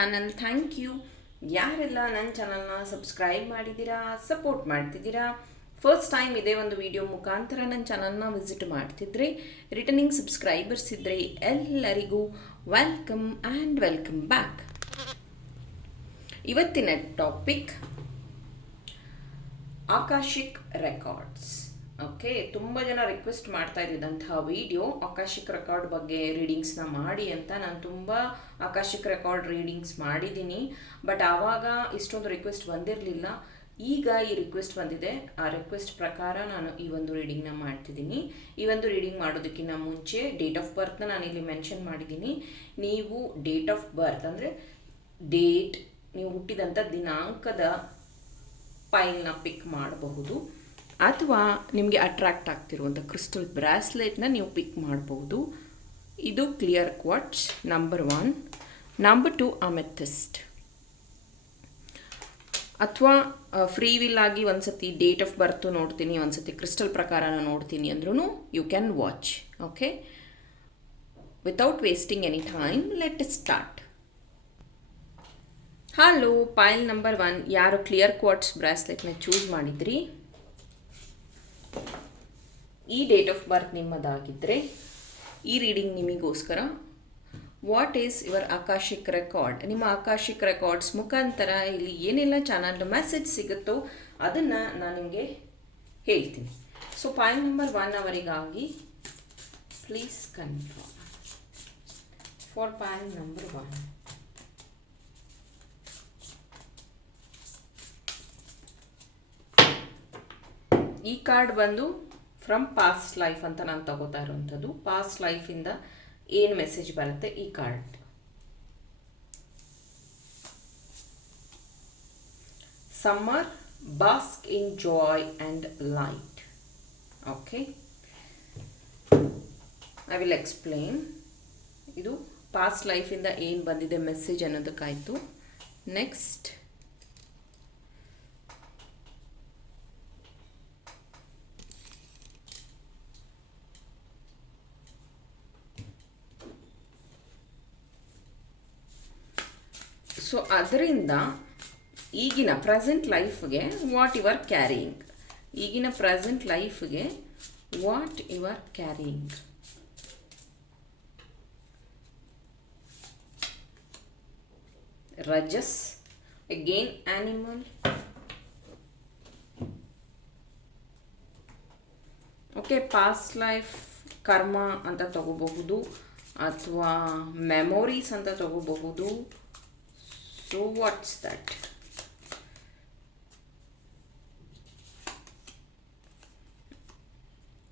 Channel thank you ಯಾರೆಲ್ಲ ನನ್ನ ಚಾನಲ್ನ ಸಬ್ಸ್ಕ್ರೈಬ್ ಮಾಡಿದ್ದೀರಾ ಸಪೋರ್ಟ್ ಮಾಡ್ತಿದ್ದೀರಾ ಫಸ್ಟ್ ಟೈಮ್ ಇದೇ ಒಂದು ವಿಡಿಯೋ ಮುಖಾಂತರ ನನ್ನ ಚಾನಲ್ನ ವಿಸಿಟ್ ಮಾಡ್ತಿದ್ರೆ ರಿಟರ್ನಿಂಗ್ ಸಬ್ಸ್ಕ್ರೈಬರ್ಸ್ ಇದ್ದರೆ ಎಲ್ಲರಿಗೂ ವೆಲ್ಕಮ್ ಆ್ಯಂಡ್ ವೆಲ್ಕಮ್ ಬ್ಯಾಕ್ ಇವತ್ತಿನ ಟಾಪಿಕ್ ಆಕಾಶಿಕ್ ರೆಕಾರ್ಡ್ಸ್ ಓಕೆ ತುಂಬ ಜನ ರಿಕ್ವೆಸ್ಟ್ ಮಾಡ್ತಾ ಇದ್ದಿದ್ದಂತಹ ವಿಡಿಯೋ ಆಕಾಶಿಕ್ ರೆಕಾರ್ಡ್ ಬಗ್ಗೆ ರೀಡಿಂಗ್ಸ್ನ ಮಾಡಿ ಅಂತ ನಾನು ತುಂಬ ಆಕಾಶಿಕ್ ರೆಕಾರ್ಡ್ ರೀಡಿಂಗ್ಸ್ ಮಾಡಿದ್ದೀನಿ. ಬಟ್ ಆವಾಗ ಇಷ್ಟೊಂದು ರಿಕ್ವೆಸ್ಟ್ ಬಂದಿರಲಿಲ್ಲ. ಈಗ ಈ ರಿಕ್ವೆಸ್ಟ್ ಬಂದಿದೆ. ಆ ರಿಕ್ವೆಸ್ಟ್ ಪ್ರಕಾರ ನಾನು ಈ ಒಂದು ರೀಡಿಂಗ್ನ ಮಾಡ್ತಿದ್ದೀನಿ. ಈ ಒಂದು ರೀಡಿಂಗ್ ಮಾಡೋದಕ್ಕಿಂತ ಮುಂಚೆ ಡೇಟ್ ಆಫ್ ಬರ್ತ್ನ ನಾನು ಇಲ್ಲಿ ಮೆನ್ಷನ್ ಮಾಡಿದ್ದೀನಿ. ನೀವು ಡೇಟ್ ಆಫ್ ಬರ್ತ್ ಅಂದರೆ ಡೇಟ್ ನೀವು ಹುಟ್ಟಿದಂಥ ದಿನಾಂಕದ ಫೈಲ್ನ ಪಿಕ್ ಮಾಡಬಹುದು. ಅಥವಾ ನಿಮಗೆ ಅಟ್ರಾಕ್ಟ್ ಆಗ್ತಿರುವಂಥ ಕ್ರಿಸ್ಟಲ್ ಬ್ರಾಸ್ಲೆಟ್ನ ನೀವು ಪಿಕ್ ಮಾಡ್ಬೋದು. ಇದು clear quartz number one number two amethyst ಅಥವಾ ಫ್ರೀ ವಿಲ್ ಆಗಿ ಒಂದ್ಸತಿ ಡೇಟ್ ಆಫ್ ಬರ್ತು ನೋಡ್ತೀನಿ, ಒಂದ್ಸತಿ ಕ್ರಿಸ್ಟಲ್ ಪ್ರಕಾರನ ನೋಡ್ತೀನಿ ಅಂದ್ರೂ you can watch okay without wasting any time let start hello pile number one ಯಾರು ಕ್ಲಿಯರ್ ಕ್ವಾಟ್ಸ್ ಬ್ರಾಸ್ಲೆಟ್ನ ಚೂಸ್ ಮಾಡಿದ್ರಿ? ಈ ಡೇಟ್ ಆಫ್ ಬರ್ತ್ ನಿಮ್ಮದಾಗಿದ್ದರೆ ಈ ರೀಡಿಂಗ್ ನಿಮಗೋಸ್ಕರ what is your akashic record ನಿಮ್ಮ ಆಕಾಶಿಕ್ ರೆಕಾರ್ಡ್ಸ್ ಮುಖಾಂತರ ಇಲ್ಲಿ ಏನೆಲ್ಲ ಚಾನಲ್ ಮೆಸೇಜ್ ಸಿಗುತ್ತೋ ಅದನ್ನು ನಾನು ನಿಮಗೆ ಹೇಳ್ತೀನಿ. ಸೊ ಪಾಯಿಂಟ್ ನಂಬರ್ ಒನ್ ಅವರಿಗಾಗಿ please confirm for point number one ಈ ಕಾರ್ಡ್ ಬಂದು ಫ್ರಮ್ ಪಾಸ್ಟ್ ಲೈಫ್ ಅಂತ ನಾನು ತಗೋತಾ ಇರುವಂಥದ್ದು. ಪಾಸ್ಟ್ ಲೈಫಿಂದ ಏನು ಮೆಸೇಜ್ ಬರುತ್ತೆ ಈ card? Summer bask in joy and light okay I will explain ಇದು ಪಾಸ್ಟ್ ಲೈಫಿಂದ ಏನು ಬಂದಿದೆ ಮೆಸೇಜ್ ಅನ್ನೋದಕ್ಕಾಯಿತು. ನೆಕ್ಸ್ಟ್ ಸೊ ಅದರಿಂದ ಈಗಿನ ಪ್ರೆಸೆಂಟ್ ಲೈಫ್ಗೆ ವಾಟ್ ಯು ಆರ್ ಕ್ಯಾರಿಯಿಂಗ್ ಈಗಿನ present ಲೈಫ್ಗೆ what you are carrying grudges again animal okay past life karma ಅಂತ ತಗೋಬಹುದು, ಅಥವಾ ಮೆಮೊರೀಸ್ ಅಂತ ತಗೋಬಹುದು. So what's that?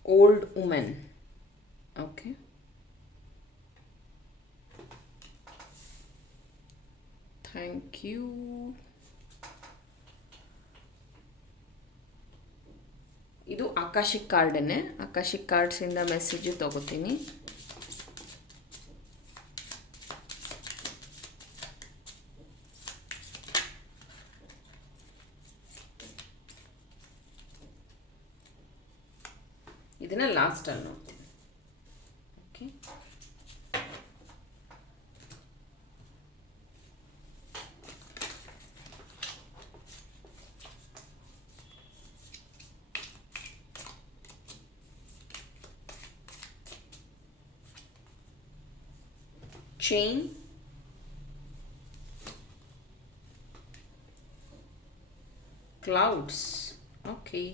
Old woman. Okay. Thank you. ಇದು ಆಕಾಶಿಕ್ ಕಾರ್ಡನ್ನೇ ಆಕಾಶಿಕ್ ಕಾರ್ಡ್ಸಿಂದ ಮೆಸೇಜು ತಗೋತೀನಿ ಇದನ್ನ ಲಾಸ್ಟಲ್ಲಿ ನೋಡ್ತೀನಿ. Okay chain clouds. Okay.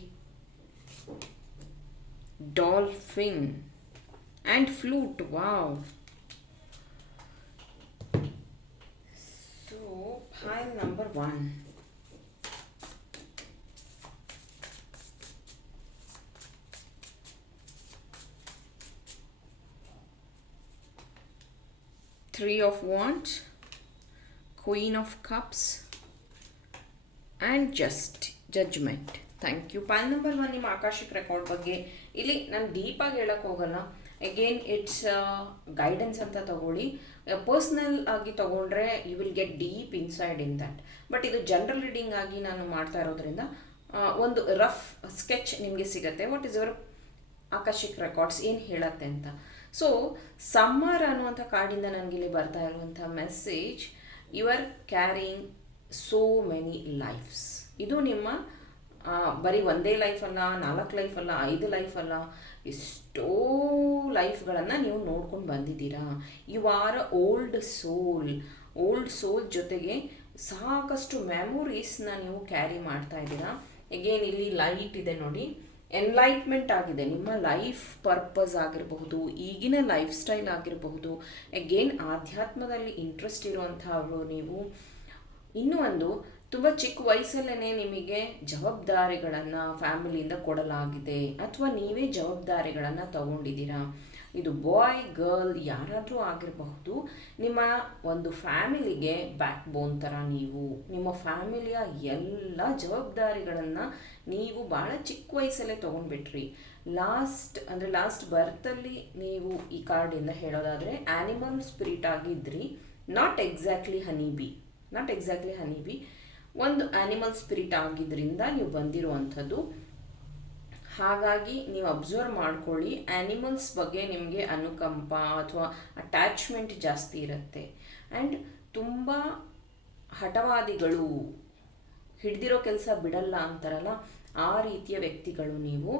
dolphin and flute wow so pile number one three of wands queen of cups and just judgement thank you Paul number one ನಿಮ್ಮ ಆಕಾಶಿಕ್ record ಬಗ್ಗೆ ಇಲ್ಲಿ ನಾನು ಡೀಪಾಗಿ ಹೇಳಕ್ಕೆ ಹೋಗಲ್ಲ. ಅಗೇನ್ ಇಟ್ಸ್ ಗೈಡೆನ್ಸ್ ಅಂತ ತಗೊಳ್ಳಿ. ಪರ್ಸ್ನಲ್ ಆಗಿ ತಗೊಂಡ್ರೆ you will get deep inside in that but ಇದು ಜನರಲ್ ರೀಡಿಂಗ್ ಆಗಿ ನಾನು ಮಾಡ್ತಾ ಇರೋದ್ರಿಂದ ಒಂದು ರಫ್ ಸ್ಕೆಚ್ ನಿಮಗೆ ಸಿಗುತ್ತೆ. What is your akashic records ಏನು ಹೇಳತ್ತೆ ಅಂತ. ಸೊ ಸಮ್ಮರ್ ಅನ್ನುವಂಥ ಕಾರ್ಡಿಂದ ಇಲ್ಲಿ ಬರ್ತಾ ಇರುವಂಥ message you are carrying so many lifes ಇದು ನಿಮ್ಮ ಬರೀ ಒಂದೇ ಲೈಫ್ ಅಲ್ಲ, ನಾಲ್ಕು ಲೈಫ್ ಅಲ್ಲ, ಐದು ಲೈಫ್ ಅಲ್ಲ, ಎಷ್ಟೋ ಲೈಫ್ಗಳನ್ನು ನೀವು ನೋಡ್ಕೊಂಡು ಬಂದಿದ್ದೀರಾ. You are old soul old soul ಜೊತೆಗೆ ಸಾಕಷ್ಟು ಮೆಮೊರೀಸ್ನ ನೀವು ಕ್ಯಾರಿ ಮಾಡ್ತಾ ಇದ್ದೀರಾ. ಎಗೇನ್ ಇಲ್ಲಿ ಲೈಟ್ ಇದೆ ನೋಡಿ. ಎನ್ಲೈಟ್ಮೆಂಟ್ ಆಗಿದೆ. ನಿಮ್ಮ ಲೈಫ್ ಪರ್ಪಸ್ ಆಗಿರಬಹುದು, ಈಗಿನ ಲೈಫ್ ಸ್ಟೈಲ್ ಆಗಿರಬಹುದು. ಎಗೇನ್ ಆಧ್ಯಾತ್ಮದಲ್ಲಿ ಇಂಟ್ರೆಸ್ಟ್ ಇರುವಂಥವ್ರು ನೀವು. ಇನ್ನೂ ಒಂದು ತುಂಬ ಚಿಕ್ಕ ವಯಸ್ಸಲ್ಲೇ ನಿಮಗೆ ಜವಾಬ್ದಾರಿಗಳನ್ನು ಫ್ಯಾಮಿಲಿಯಿಂದ ಕೊಡಲಾಗಿದೆ. ಅಥವಾ ನೀವೇ ಜವಾಬ್ದಾರಿಗಳನ್ನು ತಗೊಂಡಿದ್ದೀರಾ? ಇದು ಬಾಯ್, ಗರ್ಲ್ ಯಾರಾದರೂ ಆಗಿರಬಹುದು. ನಿಮ್ಮ ಒಂದು ಫ್ಯಾಮಿಲಿಗೆ ಬ್ಯಾಕ್ ಬೋನ್ ಥರ ನೀವು, ನಿಮ್ಮ ಫ್ಯಾಮಿಲಿಯ ಎಲ್ಲ ಜವಾಬ್ದಾರಿಗಳನ್ನು ನೀವು ಭಾಳ ಚಿಕ್ಕ ವಯಸ್ಸಲ್ಲೇ ತೊಗೊಂಡ್ಬಿಟ್ರಿ. ಲಾಸ್ಟ್, ಅಂದರೆ ಲಾಸ್ಟ್ ಬರ್ತಲ್ಲಿ ನೀವು ಈ ಕಾರ್ಡಿಂದ ಹೇಳೋದಾದರೆ animal spirit ಆಗಿದ್ರಿ. Not exactly honey bee not exactly honey bee ಒಂದು ಆನಿಮಲ್ ಸ್ಪಿರಿಟ್ ಆಗಿದ್ರಿಂದ ನೀವು ಬಂದಿರುವಂಥದ್ದು. ಹಾಗಾಗಿ ನೀವು ಅಬ್ಸರ್ವ್ ಮಾಡ್ಕೊಳ್ಳಿ ಆ್ಯನಿಮಲ್ಸ್ ಬಗ್ಗೆ ನಿಮಗೆ ಅನುಕಂಪ ಅಥವಾ ಅಟ್ಯಾಚ್ಮೆಂಟ್ ಜಾಸ್ತಿ ಇರುತ್ತೆ. ಆ್ಯಂಡ್ ತುಂಬ ಹಠವಾದಿಗಳು ಹಿಡ್ದಿರೋ ಕೆಲಸ ಬಿಡಲ್ಲ ಅಂತಾರಲ್ಲ, ಆ ರೀತಿಯ ವ್ಯಕ್ತಿಗಳು ನೀವು.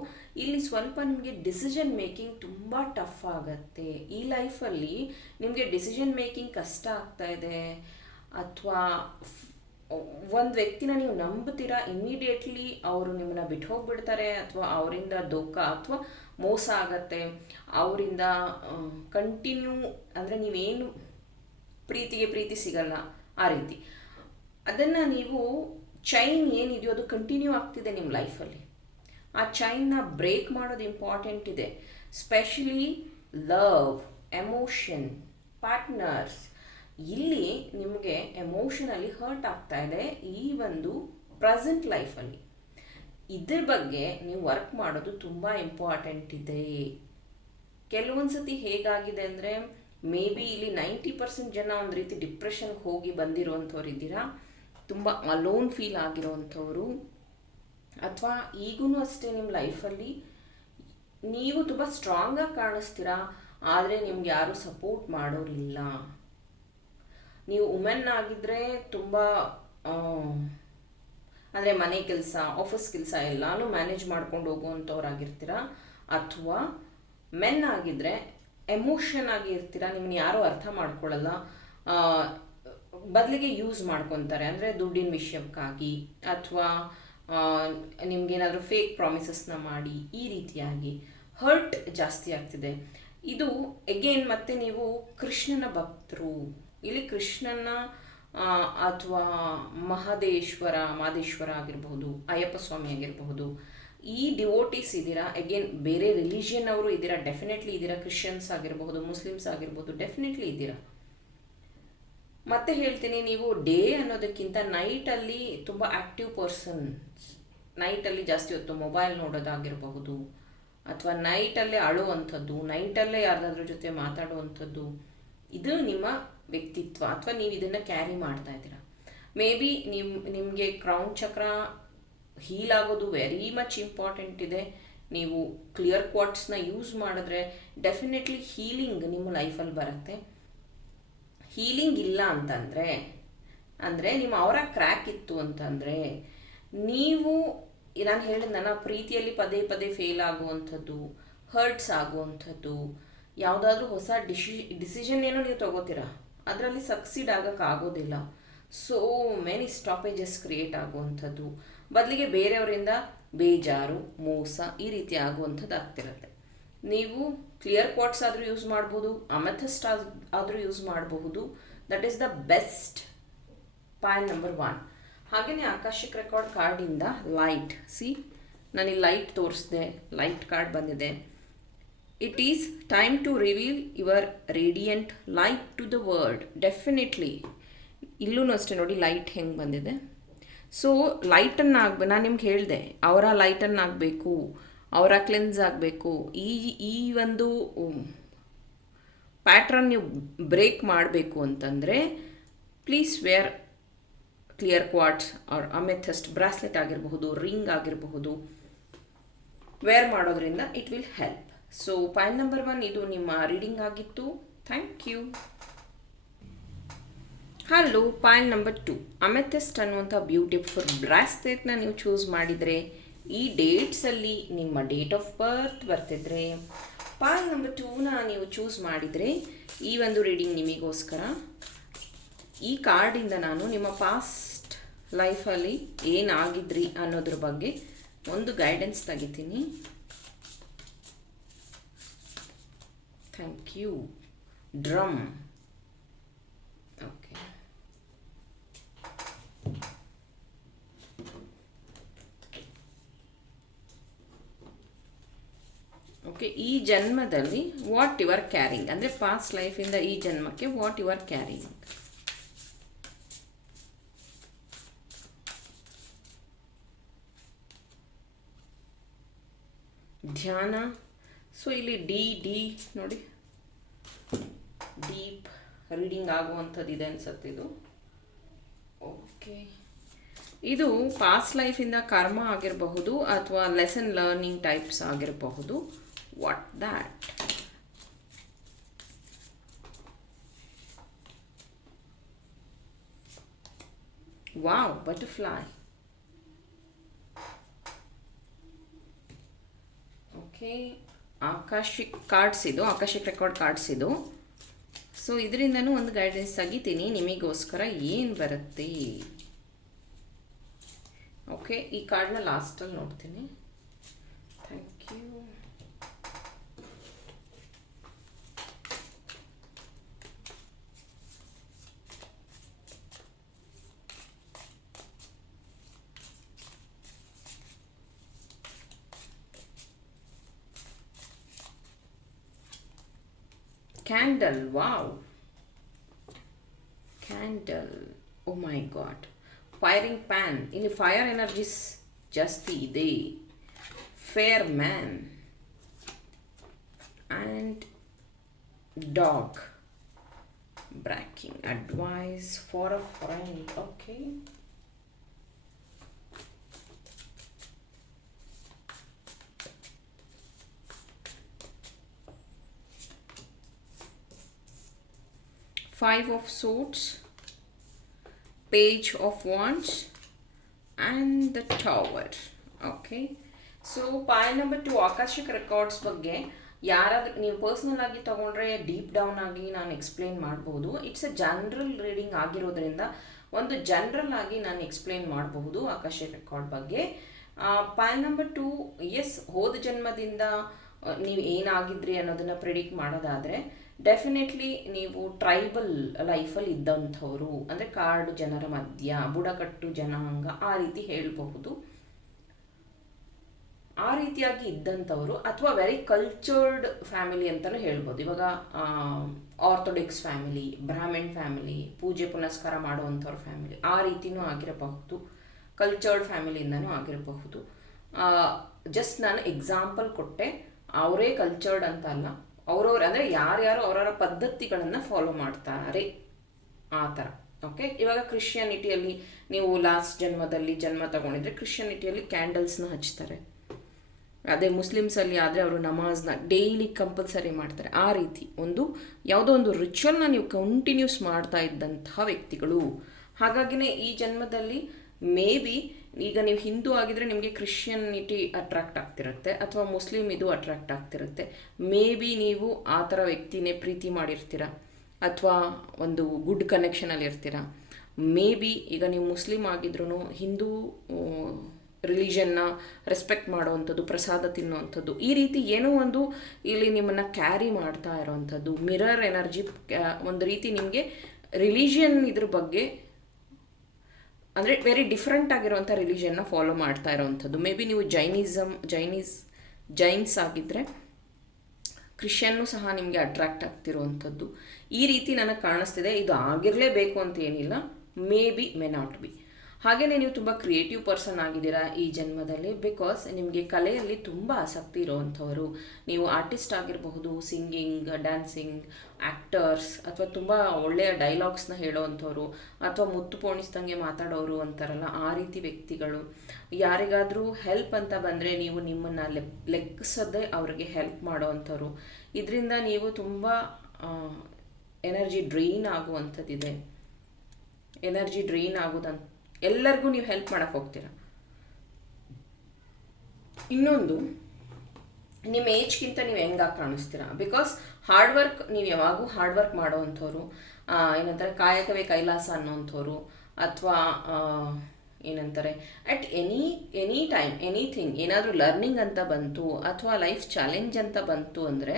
ಇಲ್ಲಿ ಸ್ವಲ್ಪ ನಿಮಗೆ ಡಿಸಿಷನ್ ಮೇಕಿಂಗ್ ತುಂಬ ಟಫ್ ಆಗತ್ತೆ. ಈ ಲೈಫಲ್ಲಿ ನಿಮಗೆ ಡಿಸಿಷನ್ ಮೇಕಿಂಗ್ ಕಷ್ಟ ಆಗ್ತಾ ಇದೆ, ಅಥವಾ ಒಂದು ವ್ಯಕ್ತಿನ ನೀವು ನಂಬ್ತೀರಾ ಇಮಿಡಿಯೇಟ್ಲಿ ಅವರು ನಿಮ್ಮನ್ನ ಬಿಟ್ಟು ಹೋಗ್ಬಿಡ್ತಾರೆ ಅಥವಾ ಅವರಿಂದ ದುಃಖ ಅಥವಾ ಮೋಸ ಆಗತ್ತೆ. ಅವರಿಂದ ಕಂಟಿನ್ಯೂ ಅಂದರೆ ನೀವೇನು ಪ್ರೀತಿಗೆ ಪ್ರೀತಿ ಸಿಗಲ್ಲ ಆ ರೀತಿ. ಅದನ್ನು ನೀವು ಚೈನ್ ಏನಿದೆಯೋ ಅದು ಕಂಟಿನ್ಯೂ ಆಗ್ತಿದೆ ನಿಮ್ಮ ಲೈಫಲ್ಲಿ ಆ ಚೈನ್ನ ಬ್ರೇಕ್ ಮಾಡೋದು ಇಂಪಾರ್ಟೆಂಟ್ ಇದೆ. ಸ್ಪೆಷಲಿ ಲವ್ ಎಮೋಷನ್ ಪಾರ್ಟ್ನರ್ಸ್ ಇಲ್ಲಿ ನಿಮಗೆ ಎಮೋಷನಲಿ ಹರ್ಟ್ ಆಗ್ತಾ ಇದೆ ಈ ಒಂದು ಪ್ರೆಸೆಂಟ್ ಲೈಫಲ್ಲಿ ಇದ್ರ ಬಗ್ಗೆ ನೀವು ವರ್ಕ್ ಮಾಡೋದು ತುಂಬ ಇಂಪಾರ್ಟೆಂಟ್ ಇದೆ. ಕೆಲವೊಂದು ಸತಿ ಹೇಗಾಗಿದೆ ಅಂದರೆ ಮೇ ಬಿ ಇಲ್ಲಿ ನೈಂಟಿ ಪರ್ಸೆಂಟ್ ಜನ ಒಂದು ರೀತಿ ಡಿಪ್ರೆಷನ್ಗೆ ಹೋಗಿ ಬಂದಿರುವಂಥವ್ರು ಇದ್ದೀರಾ? ತುಂಬ ಅಲೋನ್ ಫೀಲ್ ಆಗಿರೋವಂಥವ್ರು ಅಥವಾ ಈಗೂ ಅಷ್ಟೇ ನಿಮ್ಮ ಲೈಫಲ್ಲಿ ನೀವು ತುಂಬ ಸ್ಟ್ರಾಂಗಾಗಿ ಕಾಣಿಸ್ತೀರಾ? ಆದರೆ ನಿಮ್ಗೆ ಯಾರೂ ಸಪೋರ್ಟ್ ಮಾಡೋರಿಲ್ಲ. ನೀವು ವುಮೆನ್ ಆಗಿದ್ದರೆ ತುಂಬ ಅಂದರೆ ಮನೆ ಕೆಲಸ ಆಫೀಸ್ ಕೆಲಸ ಎಲ್ಲನೂ ಮ್ಯಾನೇಜ್ ಮಾಡ್ಕೊಂಡು ಹೋಗುವಂಥವ್ರಾಗಿರ್ತೀರ ಅಥವಾ ಮೆನ್ ಆಗಿದ್ದರೆ ಎಮೋಷನ್ ಆಗಿ ಇರ್ತೀರ? ನಿಮ್ಮನ್ನ ಯಾರೂ ಅರ್ಥ ಮಾಡ್ಕೊಳ್ಳಲ್ಲ ಬದಲಿಗೆ ಯೂಸ್ ಮಾಡ್ಕೊತಾರೆ. ಅಂದರೆ ದುಡ್ಡಿನ ವಿಷಯಕ್ಕಾಗಿ ಅಥವಾ ನಿಮ್ಗೇನಾದರೂ ಫೇಕ್ ಪ್ರಾಮಿಸಸ್ನ ಮಾಡಿ ಈ ರೀತಿಯಾಗಿ ಹರ್ಟ್ ಜಾಸ್ತಿ ಆಗ್ತಿದೆ. ಇದು ಎಗೇನ್ ಮತ್ತೆ ನೀವು ಕೃಷ್ಣನ ಭಕ್ತರು. ಇಲ್ಲಿ ಕೃಷ್ಣನ ಅಥವಾ ಮಹದೇಶ್ವರ, ಮಾದೇಶ್ವರ ಆಗಿರಬಹುದು, ಅಯ್ಯಪ್ಪ ಸ್ವಾಮಿ ಆಗಿರಬಹುದು, ಈ ಡಿವೋಟೀಸ್ ಇದ್ದೀರಾ? ಅಗೇನ್ ಬೇರೆ ರಿಲಿಜಿಯನ್ ಅವರು ಇದ್ದೀರಾ? ಡೆಫಿನೆಟ್ಲಿ ಇದ್ದೀರಾ? ಕ್ರಿಶ್ಚಿಯನ್ಸ್ ಆಗಿರಬಹುದು ಮುಸ್ಲಿಮ್ಸ್ ಆಗಿರ್ಬೋದು ಡೆಫಿನೆಟ್ಲಿ ಇದ್ದೀರಾ? ಮತ್ತೆ ಹೇಳ್ತೀನಿ, ನೀವು ಡೇ ಅನ್ನೋದಕ್ಕಿಂತ ನೈಟಲ್ಲಿ ತುಂಬ ಆ್ಯಕ್ಟಿವ್ ಪರ್ಸನ್ಸ್ ನೈಟಲ್ಲಿ ಜಾಸ್ತಿ ಹೊತ್ತು ಮೊಬೈಲ್ ನೋಡೋದಾಗಿರಬಹುದು, ಅಥವಾ ನೈಟಲ್ಲೇ ಅಳುವಂಥದ್ದು ನೈಟಲ್ಲೇ ಯಾರ್ದಾದ್ರ ಜೊತೆ ಮಾತಾಡುವಂಥದ್ದು, ಇದು ನಿಮ್ಮ ವ್ಯಕ್ತಿತ್ವ ಅಥವಾ ನೀವು ಇದನ್ನು ಕ್ಯಾರಿ ಮಾಡ್ತಾ ಇದ್ದೀರಾ? ಮೇ ಬಿ ನಿಮ್ಮ ನಿಮಗೆ ಕ್ರೌನ್ ಚಕ್ರ ಹೀಲ್ ಆಗೋದು ವೆರಿ ಮಚ್ ಇಂಪಾರ್ಟೆಂಟ್ ಇದೆ. ನೀವು ಕ್ಲಿಯರ್ ಕ್ವಾಟ್ಸ್ನ ಯೂಸ್ ಮಾಡಿದ್ರೆ ಡೆಫಿನೆಟ್ಲಿ ಹೀಲಿಂಗ್ ನಿಮ್ಮ ಲೈಫಲ್ಲಿ ಬರುತ್ತೆ. ಹೀಲಿಂಗ್ ಇಲ್ಲ ಅಂತಂದರೆ, ಅಂದರೆ ನಿಮ್ಮ ಅವರ ಕ್ರ್ಯಾಕ್ ಇತ್ತು ಅಂತಂದರೆ, ನೀವು, ನಾನು ಹೇಳಿದ್ನಲ್ಲ ಪ್ರೀತಿಯಲ್ಲಿ ಪದೇ ಪದೇ ಫೇಲ್ ಆಗುವಂಥದ್ದು ಹರ್ಟ್ಸ್ ಆಗುವಂಥದ್ದು, ಯಾವುದಾದ್ರೂ ಹೊಸ ಡಿಶಿ ಡಿಸಿಷನ್ ಏನೋ ನೀವು ತಗೋತೀರಾ? ಅದರಲ್ಲಿ ಸಕ್ಸೀಡ್ ಆಗೋಕ್ಕಾಗೋದಿಲ್ಲ ಸೋ ಮೆನಿ ಸ್ಟಾಪೇಜಸ್ ಕ್ರಿಯೇಟ್ ಆಗುವಂಥದ್ದು. ಬದಲಿಗೆ ಬೇರೆಯವರಿಂದ ಬೇಜಾರು, ಮೋಸ ಈ ರೀತಿ ಆಗುವಂಥದ್ದು ಆಗ್ತಿರುತ್ತೆ. ನೀವು ಕ್ಲಿಯರ್ ಕ್ವಾಟ್ಸ್ ಆದರೂ ಯೂಸ್ ಮಾಡ್ಬೋದು ಅಮೆಥಸ್ಟ್ ಆದರೂ ಯೂಸ್ ಮಾಡಬಹುದು. That is the best point number one ಹಾಗೆಯೇ ಆಕಾಶಿಕ್ ರೆಕಾರ್ಡ್ ಕಾರ್ಡಿಂದ ಲೈಟ್ ಸಿ ನನಗೆ ಲೈಟ್ ತೋರಿಸಿದೆ ಲೈಟ್ ಕಾರ್ಡ್ ಬಂದಿದೆ. It is time to reveal your radiant light to the world definitely ಇಲ್ಲೂ ಅಷ್ಟೇ ನೋಡಿ ಲೈಟ್ ಹೆಂಗೆ ಬಂದಿದೆ. ಸೊ ಲೈಟನ್ನು ಆಗ್ಬೇಕು ನಾನು ನಿಮ್ಗೆ ಹೇಳಿದೆ, ಅವರ ಲೈಟನ್ನು ಆಗಬೇಕು ಅವರ ಕ್ಲೆನ್ಸ್ ಆಗಬೇಕು. ಈ ಈ ಒಂದು ಪ್ಯಾಟ್ರನ್ ನೀವು ಬ್ರೇಕ್ ಮಾಡಬೇಕು ಅಂತಂದರೆ please wear clear quartz or amethyst bracelet ಆಗಿರಬಹುದು ರಿಂಗ್ ಆಗಿರಬಹುದು. ವೇರ್ ಮಾಡೋದ್ರಿಂದ it will help so point number one ಇದು ನಿಮ್ಮ ರೀಡಿಂಗ್ ಆಗಿತ್ತು. Thank you hello point number two amethyst ಅನ್ನುವಂಥ ಬ್ಯೂಟಿಫುಲ್ ಬ್ರಾಸ್ಲೆಟ್ನ ನೀವು ಚೂಸ್ ಮಾಡಿದರೆ, ಈ ಡೇಟ್ಸಲ್ಲಿ ನಿಮ್ಮ ಡೇಟ್ ಆಫ್ ಬರ್ತ್ ಬರ್ತಿದ್ರೆ. ಪಾಯಿಂಟ್ ನಂಬರ್ ಟೂನ ನೀವು ಚೂಸ್ ಮಾಡಿದರೆ, ಈ ಒಂದು ರೀಡಿಂಗ್ ನಿಮಗೋಸ್ಕರ. ಈ ಕಾರ್ಡಿಂದ ನಾನು ನಿಮ್ಮ ಪಾಸ್ಟ್ ಲೈಫಲ್ಲಿ ಏನಾಗಿದ್ರಿ ಅನ್ನೋದ್ರ ಬಗ್ಗೆ ಒಂದು ಗೈಡೆನ್ಸ್ ತೆಗಿತೀನಿ. Thank you drum okay okay ಈ ಜನ್ಮದಲ್ಲಿ ವಾಟ್ ಯು ಆರ್ ಕ್ಯಾರಿಂಗ್ ಅಂದರೆ ಪಾಸ್ಟ್ ಲೈಫಿಂದ ಈ ಜನ್ಮಕ್ಕೆ ವಾಟ್ ಯು ಆರ್ ಕ್ಯಾರಿಂಗ್ ಧ್ಯಾನ. ಸೊ ಇಲ್ಲಿ ಡಿ ಡಿ ನೋಡಿ. ಡೀಪ್ ರೀಡಿಂಗ್ ಆಗುವಂಥದ್ದು ಇದೆ ಅನ್ಸುತ್ತೆ ಇದು. ಓಕೆ ಇದು ಪಾಸ್ಟ್ ಲೈಫಿಂದ ಕರ್ಮ ಆಗಿರಬಹುದು ಅಥವಾ ಲೆಸನ್ ಲರ್ನಿಂಗ್ ಟೈಪ್ಸ್ ಆಗಿರಬಹುದು. What that wow butterfly okay Akashic cards ಇದು, ಆಕಾಶಿಕ್ ರೆಕಾರ್ಡ್ ಕಾರ್ಡ್ಸ್ ಇದು. ಸೊ ಇದರಿಂದನೂ ಒಂದು ಗೈಡೆನ್ಸ್ ತೆಗಿತೀನಿ. ನಿಮಗೋಸ್ಕರ ಏನು ಬರುತ್ತೆ? ಓಕೆ ಈ ಕಾರ್ಡ್ನ ಲಾಸ್ಟಲ್ಲಿ ನೋಡ್ತೀನಿ. Thank you candle wow candle oh my god firing pan ಇಲ್ಲಿ ಫೈರ್ ಎನರ್ಜಿಸ್ ಜಾಸ್ತಿ ಇದೆ fair man and dog barking advice for a friend okay five of swords, page of wands, and the tower. Okay. So point number two Akashic records ಬಗ್ಗೆ ಯಾರಾದ್ರೂ ನೀವು personal ಆಗಿ ತೊಗೊಂಡ್ರೆ deep down ಆಗಿ ನಾನು explain ಮಾಡ್ಬೋದು. ಇಟ್ಸ್ ಎ ಜನರಲ್ ರೀಡಿಂಗ್ ಆಗಿರೋದ್ರಿಂದ ಒಂದು ಜನರಲ್ ಆಗಿ ನಾನು ಎಕ್ಸ್ಪ್ಲೇನ್ ಮಾಡಬಹುದು ಆಕಾಶಿಕ್ ರೆಕಾರ್ಡ್ ಬಗ್ಗೆ. ಪಾಯಿಂಟ್ ನಂಬರ್ ಟು ಎಸ್ ಹೋದ ಜನ್ಮದಿಂದ ನೀವು ಏನಾಗಿದ್ರಿ ಅನ್ನೋದನ್ನ ಪ್ರಿಡಿಕ್ಟ್ ಮಾಡೋದಾದರೆ ಡೆಫಿನೆಟ್ಲಿ ನೀವು ಟ್ರೈಬಲ್ ಲೈಫಲ್ಲಿ ಇದ್ದಂಥವರು, ಅಂದರೆ ಕಾಡು ಜನರ ಮಧ್ಯ, ಬುಡಕಟ್ಟು ಜನಾಂಗ ಆ ರೀತಿ ಹೇಳಬಹುದು. ಆ ರೀತಿಯಾಗಿ ಇದ್ದಂಥವರು ಅಥವಾ ವೆರಿ ಕಲ್ಚರ್ಡ್ ಫ್ಯಾಮಿಲಿ ಅಂತಲೂ ಹೇಳ್ಬೋದು ಇವಾಗ ಆರ್ಥೋಡಿಕ್ಸ್ ಫ್ಯಾಮಿಲಿ ಬ್ರಾಹ್ಮಣ್ ಫ್ಯಾಮಿಲಿ ಪೂಜೆ ಪುನಸ್ಕಾರ ಮಾಡುವಂಥವ್ರ ಫ್ಯಾಮಿಲಿ ಆ ರೀತಿನೂ ಆಗಿರಬಹುದು. ಕಲ್ಚರ್ಡ್ ಫ್ಯಾಮಿಲಿಯಿಂದನೂ ಆಗಿರಬಹುದು. ಜಸ್ಟ್ ನಾನು ಎಕ್ಸಾಂಪಲ್ ಕೊಟ್ಟೆ. ಅವರೇ ಕಲ್ಚರ್ಡ್ ಅಂತ ಅಲ್ಲ, ಅವ್ರವ್ರ ಅಂದರೆ ಯಾರ್ಯಾರು ಅವರವರ ಪದ್ಧತಿಗಳನ್ನು ಫಾಲೋ ಮಾಡ್ತಾರೆ ಆ ಥರ ಓಕೆ ಇವಾಗ ಕ್ರಿಶ್ಚಿಯಾನಿಟಿಯಲ್ಲಿ ನೀವು ಲಾಸ್ಟ್ ಜನ್ಮದಲ್ಲಿ ಜನ್ಮ ತಗೊಂಡಿದ್ರೆ ಕ್ರಿಶ್ಚಿಯಾನಿಟಿಯಲ್ಲಿ ಕ್ಯಾಂಡಲ್ಸ್ನ ಹಚ್ತಾರೆ. ಅದೇ ಮುಸ್ಲಿಮ್ಸಲ್ಲಿ ಆದರೆ ಅವರು ನಮಾಜ್ನ ಡೈಲಿ ಕಂಪಲ್ಸರಿ ಮಾಡ್ತಾರೆ. ಆ ರೀತಿ ಒಂದು ಯಾವುದೋ ಒಂದು ರಿಚುವಲ್ನ ನೀವು ಕಂಟಿನ್ಯೂಸ್ ಮಾಡ್ತಾ ಇದ್ದಂತಹ ವ್ಯಕ್ತಿಗಳು. ಹಾಗಾಗಿನೇ ಈ ಜನ್ಮದಲ್ಲಿ ಮೇ ಬಿ ಈಗ ನೀವು ಹಿಂದೂ ಆಗಿದ್ರೆ ನಿಮಗೆ ಕ್ರಿಶ್ಚಿಯನಿಟಿ ಅಟ್ರಾಕ್ಟ್ ಆಗ್ತಿರುತ್ತೆ, ಅಥವಾ ಮುಸ್ಲಿಮ್ ಇದು ಅಟ್ರಾಕ್ಟ್ ಆಗ್ತಿರುತ್ತೆ. ಮೇ ಬಿ ನೀವು ಆ ಥರ ವ್ಯಕ್ತಿನೇ ಪ್ರೀತಿ ಮಾಡಿರ್ತೀರ, ಅಥವಾ ಒಂದು ಗುಡ್ ಕನೆಕ್ಷನಲ್ಲಿ ಇರ್ತೀರ. ಮೇ ಬಿ ಈಗ ನೀವು ಮುಸ್ಲಿಮ್ ಆಗಿದ್ರೂ ಹಿಂದೂ ರಿಲಿಜನ್ನ ರೆಸ್ಪೆಕ್ಟ್ ಮಾಡುವಂಥದ್ದು, ಪ್ರಸಾದ ತಿನ್ನುವಂಥದ್ದು, ಈ ರೀತಿ ಏನೋ ಒಂದು ಇಲ್ಲಿ ನಿಮ್ಮನ್ನು ಕ್ಯಾರಿ ಮಾಡ್ತಾ ಇರೋವಂಥದ್ದು ಮಿರರ್ ಎನರ್ಜಿ ಒಂದು ರೀತಿ ನಿಮಗೆ ರಿಲಿಜಿಯನ್ ಇದ್ರ ಬಗ್ಗೆ ಅಂದರೆ ವೆರಿ ಡಿಫ್ರೆಂಟ್ ಆಗಿರುವಂಥ ರಿಲಿಜನ್ನ ಫಾಲೋ ಮಾಡ್ತಾ ಇರೋವಂಥದ್ದು. ಮೇ ಬಿ ನೀವು ಜೈನಿಸಮ್ ಜೈನೀಸ್ ಜೈನ್ಸ್ ಆಗಿದ್ದರೆ ಕ್ರಿಶ್ಚಿಯನ್ನು ಸಹ ನಿಮಗೆ ಅಟ್ರಾಕ್ಟ್ ಆಗ್ತಿರುವಂಥದ್ದು. ಈ ರೀತಿ ನನಗೆ ಕಾಣಿಸ್ತಿದೆ. ಇದು ಆಗಿರಲೇಬೇಕು ಅಂತ ಏನಿಲ್ಲ. Maybe may not be ಹಾಗೆಯೇ ನೀವು ತುಂಬ ಕ್ರಿಯೇಟಿವ್ ಪರ್ಸನ್ ಆಗಿದ್ದೀರಾ ಈ ಜನ್ಮದಲ್ಲಿ ಬಿಕಾಸ್ ನಿಮಗೆ ಕಲೆಯಲ್ಲಿ ತುಂಬ ಆಸಕ್ತಿ ಇರುವಂಥವರು. ನೀವು ಆರ್ಟಿಸ್ಟ್ ಆಗಿರಬಹುದು ಸಿಂಗಿಂಗ್ ಡ್ಯಾನ್ಸಿಂಗ್ ಆ್ಯಕ್ಟರ್ಸ್ ಅಥವಾ ತುಂಬ ಒಳ್ಳೆಯ ಡೈಲಾಗ್ಸ್ನ ಹೇಳೋವಂಥವ್ರು ಅಥವಾ ಮುತ್ತು ಪೋಣಿಸ್ದಂಗೆ ಮಾತಾಡೋರು ಅಂತಾರಲ್ಲ, ಆ ರೀತಿ ವ್ಯಕ್ತಿಗಳು. ಯಾರಿಗಾದರೂ ಹೆಲ್ಪ್ ಅಂತ ಬಂದರೆ ನೀವು ನಿಮ್ಮನ್ನು ಲೆಕ್ ಲೆಕ್ಕಿಸದೆ ಅವರಿಗೆ ಹೆಲ್ಪ್ ಮಾಡೋವಂಥವ್ರು. ಇದರಿಂದ ನೀವು ತುಂಬ ಎನರ್ಜಿ ಡ್ರೈನ್ ಆಗುವಂಥದ್ದಿದೆ. ಎನರ್ಜಿ ಡ್ರೈನ್ ಆಗೋದಂತ ಎಲ್ಲರಿಗೂ ನೀವು ಹೆಲ್ಪ್ ಮಾಡೋಕ್ಕೆ ಹೋಗ್ತೀರ? ಇನ್ನೊಂದು, ನಿಮ್ಮ ಏಜ್ಗಿಂತ ನೀವು ಹೆಂಗಾಗಿ ಕಾಣಿಸ್ತೀರಾ? ಬಿಕಾಸ್ ಹಾರ್ಡ್ ವರ್ಕ್ ನೀವು ಯಾವಾಗೂ ಹಾರ್ಡ್ ವರ್ಕ್ ಮಾಡೋವಂಥವ್ರು ಏನಂತಾರೆ, ಕಾಯಕವೇ ಕೈಲಾಸ ಅನ್ನೋವಂಥವ್ರು, ಅಥವಾ ಏನಂತಾರೆ at any any time anything ಏನಾದರೂ ಲರ್ನಿಂಗ್ ಅಂತ ಬಂತು, ಅಥವಾ ಲೈಫ್ ಚಾಲೆಂಜ್ ಅಂತ ಬಂತು ಅಂದರೆ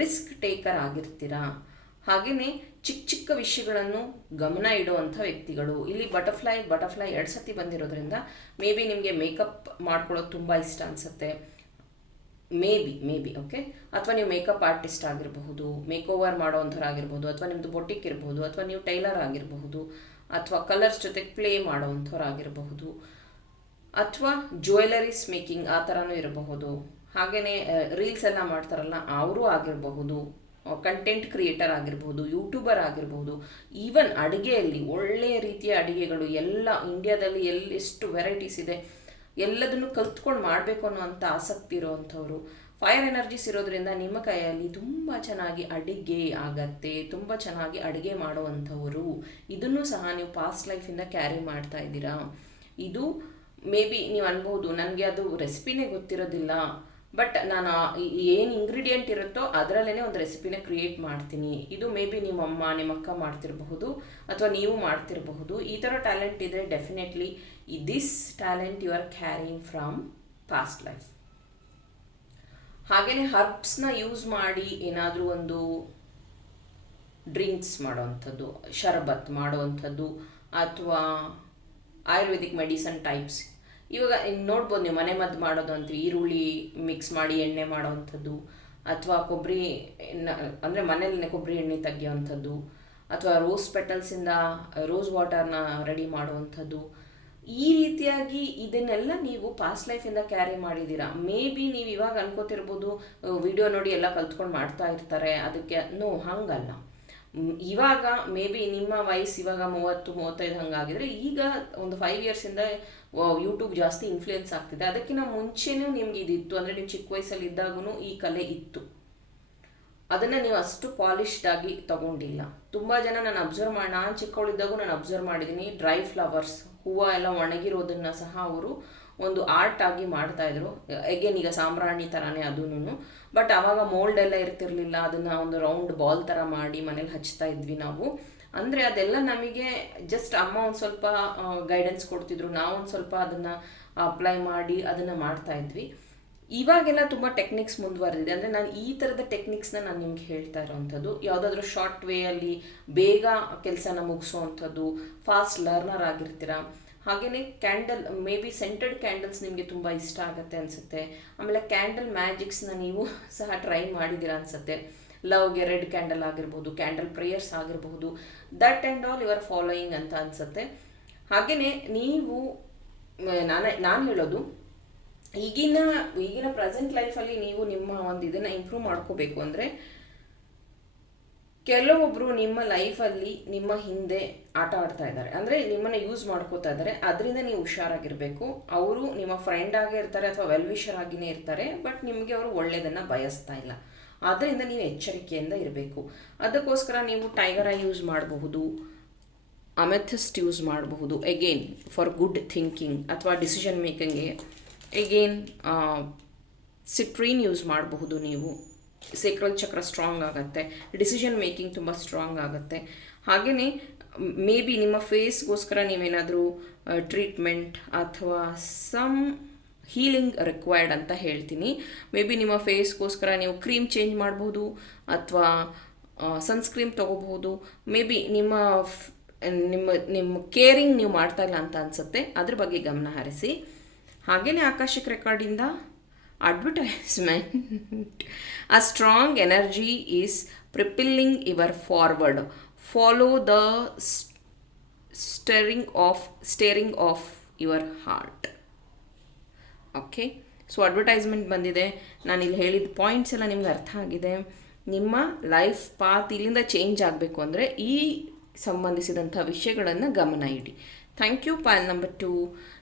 ರಿಸ್ಕ್ ಟೇಕರ್ ಆಗಿರ್ತೀರಾ? ಹಾಗೆಯೇ ಚಿಕ್ಕ ಚಿಕ್ಕ ವಿಷಯಗಳನ್ನು ಗಮನ ಇಡುವಂಥ ವ್ಯಕ್ತಿಗಳು. ಇಲ್ಲಿ ಬಟರ್ಫ್ಲೈ ಬಟರ್ಫ್ಲೈ ಎರಡು ಸತಿ ಬಂದಿರೋದ್ರಿಂದ ಮೇ ಬಿ ನಿಮಗೆ ಮೇಕಪ್ ಮಾಡ್ಕೊಳ್ಳೋದು ತುಂಬ ಇಷ್ಟ ಅನಿಸುತ್ತೆ. Maybe maybe okay ಅಥವಾ ನೀವು ಮೇಕಪ್ ಆರ್ಟಿಸ್ಟ್ ಆಗಿರಬಹುದು ಮೇಕ್ ಓವರ್ ಮಾಡೋವಂಥವ್ರು ಆಗಿರ್ಬೋದು ಅಥವಾ ನಿಮ್ಮದು ಬೊಟಿಕ್ ಇರ್ಬೋದು ಅಥವಾ ನೀವು ಟೈಲರ್ ಆಗಿರಬಹುದು, ಅಥವಾ ಕಲರ್ಸ್ ಜೊತೆಗೆ ಪ್ಲೇ ಮಾಡೋವಂಥವ್ರು ಆಗಿರಬಹುದು ಅಥವಾ ಜ್ಯುವೆಲರೀಸ್ ಮೇಕಿಂಗ್ ಆ ಥರನೂ ಇರಬಹುದು. ಹಾಗೆಯೇ ರೀಲ್ಸ್ ಎಲ್ಲ ಮಾಡ್ತಾರಲ್ಲ, ಅವರು ಆಗಿರಬಹುದು. ಕಂಟೆಂಟ್ ಕ್ರಿಯೇಟರ್ ಆಗಿರ್ಬೋದು ಯೂಟ್ಯೂಬರ್ ಆಗಿರ್ಬೋದು ಈವನ್ ಅಡುಗೆಯಲ್ಲಿ ಒಳ್ಳೆಯ ರೀತಿಯ ಅಡುಗೆಗಳು ಎಲ್ಲ ಇಂಡಿಯಾದಲ್ಲಿ ಎಲ್ಲಿ ಎಷ್ಟು ವೆರೈಟೀಸ್ ಇದೆ, ಎಲ್ಲದನ್ನು ಕಲ್ತ್ಕೊಂಡು ಮಾಡಬೇಕು ಅನ್ನೋವಂಥ ಆಸಕ್ತಿ ಇರೋವಂಥವ್ರು. ಫೈರ್ ಎನರ್ಜೀಸ್ ಇರೋದ್ರಿಂದ ನಿಮ್ಮ ಕೈಯಲ್ಲಿ ತುಂಬ ಚೆನ್ನಾಗಿ ಅಡುಗೆ ಆಗತ್ತೆ, ತುಂಬ ಚೆನ್ನಾಗಿ ಅಡುಗೆ ಮಾಡುವಂಥವರು. ಇದನ್ನು ಸಹ ನೀವು ಪಾಸ್ಟ್ ಲೈಫಿಂದ ಕ್ಯಾರಿ ಮಾಡ್ತಾ ಇದ್ದೀರಾ. ಇದು ಮೇ ಬಿ ನೀವು ಅನ್ಬೋದು, ನನಗೆ ಅದು ರೆಸಿಪಿನೇ ಗೊತ್ತಿರೋದಿಲ್ಲ. ಬಟ್ ನಾನು ಏನು ಇಂಗ್ರೀಡಿಯೆಂಟ್ ಇರುತ್ತೋ ಅದರಲ್ಲೇ ಒಂದು ರೆಸಿಪಿನ ಕ್ರಿಯೇಟ್ ಮಾಡ್ತೀನಿ. ಇದು ಮೇ ಬಿ ನಿಮ್ಮ ಅಮ್ಮ, ನಿಮ್ಮ ಅಕ್ಕ ಮಾಡ್ತಿರಬಹುದು ಅಥವಾ ನೀವು ಮಾಡ್ತಿರಬಹುದು. ಈ ಥರ ಟ್ಯಾಲೆಂಟ್ ಇದ್ದರೆ definitely this talent you are carrying from past life ಹಾಗೆಯೇ ಹರ್ಬ್ಸ್ನ ಯೂಸ್ ಮಾಡಿ ಏನಾದರೂ ಒಂದು ಡ್ರಿಂಕ್ಸ್ ಮಾಡೋವಂಥದ್ದು, ಶರಬತ್ ಮಾಡೋವಂಥದ್ದು ಅಥವಾ ಆಯುರ್ವೇದಿಕ್ ಮೆಡಿಸನ್ ಟೈಪ್ಸ್ ಇವಾಗ ನೋಡ್ಬೋದು ನೀವು ಮನೆ ಮದ್ದು ಮಾಡೋದು ಅಂತೀವಿ ಈರುಳ್ಳಿ ಮಿಕ್ಸ್ ಮಾಡಿ ಎಣ್ಣೆ ಮಾಡೋವಂಥದ್ದು, ಅಥವಾ ಕೊಬ್ಬರಿ ಅಂದರೆ ಮನೇಲಿ ಕೊಬ್ಬರಿ ಎಣ್ಣೆ ತೆಗಿಯೋವಂಥದ್ದು, ಅಥವಾ ರೋಸ್ ಪೆಟಲ್ಸಿಂದ ರೋಸ್ ವಾಟರ್ನ ರೆಡಿ ಮಾಡುವಂಥದ್ದು. ಈ ರೀತಿಯಾಗಿ ಇದನ್ನೆಲ್ಲ ನೀವು ಪಾಸ್ಟ್ ಲೈಫಿಂದ ಕ್ಯಾರಿ ಮಾಡಿದ್ದೀರಾ ಮೇ ಬಿ ನೀವು ಇವಾಗ ಅನ್ಕೋತಿರ್ಬೋದು ವಿಡಿಯೋ ನೋಡಿ ಎಲ್ಲ ಕಲ್ತ್ಕೊಂಡು ಮಾಡ್ತಾ ಇರ್ತಾರೆ, ಅದಕ್ಕೆ ನೋ ಹಂಗಲ್ಲ. ಇವಾಗ ಮೇ ಬಿ ನಿಮ್ಮ ವಯಸ್ಸು ಇವಾಗ ಮೂವತ್ತು, ಮೂವತ್ತೈದು ಹಂಗಾಗಿದ್ರೆ ಈಗ ಒಂದು ಫೈವ್ ಇಯರ್ಸಿಂದ ಯೂಟ್ಯೂಬ್ ಜಾಸ್ತಿ ಇನ್ಫ್ಲುಯೆನ್ಸ್ ಆಗ್ತಿದೆ. ಅದಕ್ಕಿಂತ ಮುಂಚೆನೂ ನಿಮ್ಗೆ ಇದಿತ್ತು. ಅಂದರೆ ನೀವು ಚಿಕ್ಕ ವಯಸ್ಸಲ್ಲಿ ಇದ್ದಾಗೂ ಈ ಕಲೆ ಇತ್ತು. ಅದನ್ನು ನೀವು ಅಷ್ಟು ಪಾಲಿಶ್ಡ್ ಆಗಿ ತಗೊಂಡಿಲ್ಲ. ತುಂಬ ಜನ ನಾನು ಅಬ್ಸರ್ವ್ ಮಾಡಿ, ನಾನು ಚಿಕ್ಕವಳಿದ್ದಾಗೂ ನಾನು ಅಬ್ಸರ್ವ್ ಮಾಡಿದ್ದೀನಿ ಡ್ರೈ ಫ್ಲವರ್ಸ್ ಹೂವು ಎಲ್ಲ ಒಣಗಿರೋದನ್ನು ಸಹ ಅವರು ಒಂದು ಆರ್ಟ್ ಆಗಿ ಮಾಡ್ತಾಯಿದ್ರು ಅಗೇನ್ ಈಗ ಸಾಂಬ್ರಾಣಿ ಥರನೇ ಅದೂ ಬಟ್ ಆವಾಗ ಮೋಲ್ಡ್ ಎಲ್ಲ ಇರ್ತಿರ್ಲಿಲ್ಲ. ಅದನ್ನು ಒಂದು ರೌಂಡ್ ಬಾಲ್ ಥರ ಮಾಡಿ ಮನೇಲಿ ಹಚ್ತಾ ಇದ್ವಿ ನಾವು. ಅಂದರೆ ಅದೆಲ್ಲ ನಮಗೆ ಜಸ್ಟ್ ಅಮ್ಮ ಒಂದು ಸ್ವಲ್ಪ ಗೈಡೆನ್ಸ್ ಕೊಡ್ತಿದ್ರು. ನಾವು ಒಂದು ಸ್ವಲ್ಪ ಅದನ್ನು ಅಪ್ಲೈ ಮಾಡಿ ಅದನ್ನು ಮಾಡ್ತಾ ಇದ್ವಿ. ಇವಾಗೆಲ್ಲ ತುಂಬ ಟೆಕ್ನಿಕ್ಸ್ ಮುಂದುವರೆದಿದೆ. ಅಂದರೆ ನಾನು ಈ ಥರದ ಟೆಕ್ನಿಕ್ಸ್ನ ನಾನು ನಿಮ್ಗೆ ಹೇಳ್ತಾ ಇರೋವಂಥದ್ದು. ಯಾವುದಾದ್ರೂ ಶಾರ್ಟ್ ವೇಯಲ್ಲಿ ಬೇಗ ಕೆಲಸನ ಮುಗಿಸೋವಂಥದ್ದು ಫಾಸ್ಟ್ ಲರ್ನರ್ ಆಗಿರ್ತೀರ ಹಾಗೆಯೇ candle maybe scented candles ನಿಮಗೆ ತುಂಬ ಇಷ್ಟ ಆಗುತ್ತೆ ಅನಿಸುತ್ತೆ. ಆಮೇಲೆ ಕ್ಯಾಂಡಲ್ ಮ್ಯಾಜಿಕ್ಸ್ನ ನೀವು ಸಹ ಟ್ರೈ ಮಾಡಿದ್ದೀರಾ ಅನಿಸುತ್ತೆ. ಲವ್ಗೆ ರೆಡ್ ಕ್ಯಾಂಡಲ್ ಆಗಿರ್ಬೋದು ಕ್ಯಾಂಡಲ್ ಪ್ರೇಯರ್ಸ್ ಆಗಿರಬಹುದು that and all your following ಅಂತ ಅನಿಸುತ್ತೆ. ಹಾಗೆಯೇ ನೀವು ನಾನು ನಾನು ಹೇಳೋದು, ಈಗಿನ ಈಗಿನ ಪ್ರೆಸೆಂಟ್ ಲೈಫಲ್ಲಿ ನೀವು ನಿಮ್ಮ ಒಂದು ಇದನ್ನು ಇಂಪ್ರೂವ್ ಮಾಡ್ಕೋಬೇಕು ಅಂದರೆ ಕೆಲವೊಬ್ಬರು ನಿಮ್ಮ ಲೈಫಲ್ಲಿ ನಿಮ್ಮ ಹಿಂದೆ ಆಟ ಆಡ್ತಾ ಇದ್ದಾರೆ. ಅಂದರೆ ನಿಮ್ಮನ್ನು ಯೂಸ್ ಮಾಡ್ಕೋತಾ ಇದ್ದಾರೆ. ಅದರಿಂದ ನೀವು ಹುಷಾರಾಗಿರಬೇಕು. ಅವರು ನಿಮ್ಮ ಫ್ರೆಂಡ್ ಆಗೇ ಇರ್ತಾರೆ ಅಥವಾ ವೆಲ್ ವಿಷರ್ ಆಗಿನೇ ಇರ್ತಾರೆ. ಬಟ್ ನಿಮಗೆ ಅವರು ಒಳ್ಳೆಯದನ್ನು ಬಯಸ್ತಾ ಇಲ್ಲ. ಆದ್ದರಿಂದ ನೀವು ಎಚ್ಚರಿಕೆಯಿಂದ ಇರಬೇಕು. ಅದಕ್ಕೋಸ್ಕರ ನೀವು ಟೈಗರ ಯೂಸ್ ಮಾಡಬಹುದು. ಅಮೆಥಿಸ್ಟ್ ಯೂಸ್ ಮಾಡಬಹುದು. ಎಗೇನ್ ಫಾರ್ ಗುಡ್ ಥಿಂಕಿಂಗ್ ಅಥವಾ ಡಿಸಿಷನ್ ಮೇಕಿಂಗ್ಗೆ ಎಗೇನ್ ಸಿಟ್ರೀನ್ ಯೂಸ್ ಮಾಡಬಹುದು ನೀವು. ಸೇಕ್ರಲ್ ಚಕ್ರ ಸ್ಟ್ರಾಂಗ್ ಆಗುತ್ತೆ ಡಿಸಿಷನ್ ಮೇಕಿಂಗ್ ತುಂಬ ಸ್ಟ್ರಾಂಗ್ ಆಗುತ್ತೆ. ಹಾಗೆಯೇ ಮೇ ಬಿ ನಿಮ್ಮ ಫೇಸ್ಗೋಸ್ಕರ ನೀವೇನಾದರೂ ಟ್ರೀಟ್ಮೆಂಟ್ ಅಥವಾ ಸಮ್ ಹೀಲಿಂಗ್ ರಿಕ್ವೈರ್ಡ್ ಅಂತ ಹೇಳ್ತೀನಿ. ಮೇ ಬಿ ನಿಮ್ಮ ಫೇಸ್ಗೋಸ್ಕರ ನೀವು ಕ್ರೀಮ್ ಚೇಂಜ್ ಮಾಡ್ಬೋದು, ಅಥವಾ ಸನ್ಸ್ಕ್ರೀಮ್ ತೊಗೋಬಹುದು. ಮೇ ಬಿ ನಿಮ್ಮ ನಿಮ್ಮ ನಿಮ್ಮ ಕೇರಿಂಗ್ ನೀವು ಮಾಡ್ತಾ ಇಲ್ಲ ಅಂತ ಅನಿಸುತ್ತೆ. ಅದ್ರ ಬಗ್ಗೆ ಗಮನ ಹರಿಸಿ. ಹಾಗೆಯೇ ಆಕಾಶಿಕ್ ರೆಕಾರ್ಡಿಂದ advertisement a strong energy is propelling your forward follow the stirring of steering of your heart okay so advertisement ಬಂದಿದೆ. ನಾನು ಇಲ್ಲಿ ಹೇಳಿದ ಪಾಯಿಂಟ್ಸ್ ಎಲ್ಲ ನಿಮ್ಗೆ ಅರ್ಥ ಆಗಿದೆ. ನಿಮ್ಮ ಲೈಫ್ ಪಾತ್ ಇಲ್ಲಿಂದ ಚೇಂಜ್ ಆಗಬೇಕು ಅಂದರೆ ಈ ಸಂಬಂಧಿಸಿದಂಥ ವಿಷಯಗಳನ್ನು ಗಮನ ಇಡಿ. Thank you Payal number to